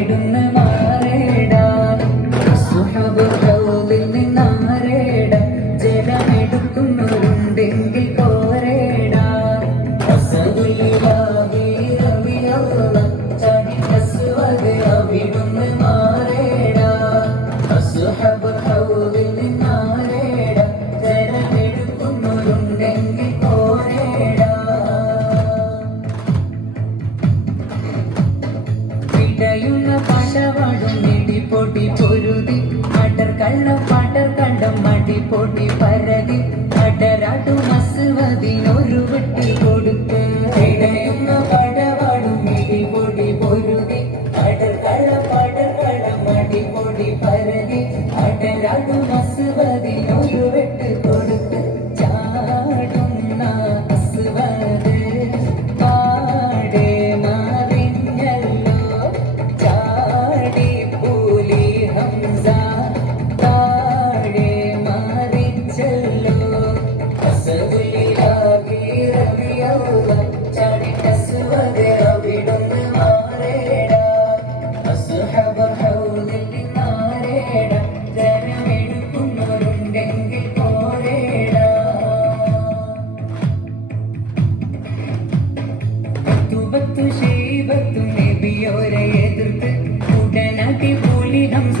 വിടുന്ന கள்ளம் பாண்டர் கண்டம் மடி போட்டி பரதி அடராட்டு மசுவதின் ஒரு விட்டு கொடுத்து இடையுள்ள படவாடும் மிடி போட்டி பொருதி. அடர் கள்ளம் ഷീബത്തു നബിയോരെ എതിർത്ത് ഉടനടി പോലി ഹംസ